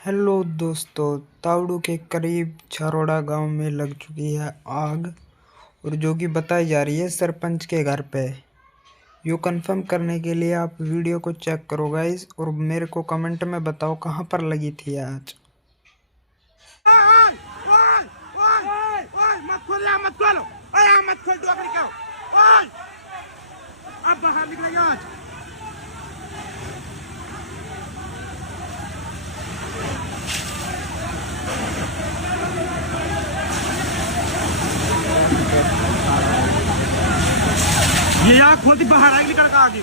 Hello दोस्तों, तावड़ू के करीब छरोड़ा गांव में लग चुकी है आग। और जो कि बताई जा रही है सरपंच के घर पे। यो कंफर्म करने के लिए आप वीडियो को चेक करो गाइस, और मेरे को कमेंट में बताओ कहां पर लगी थी आज। ये आग खोलती बाहर आएगी, लड़का आगे।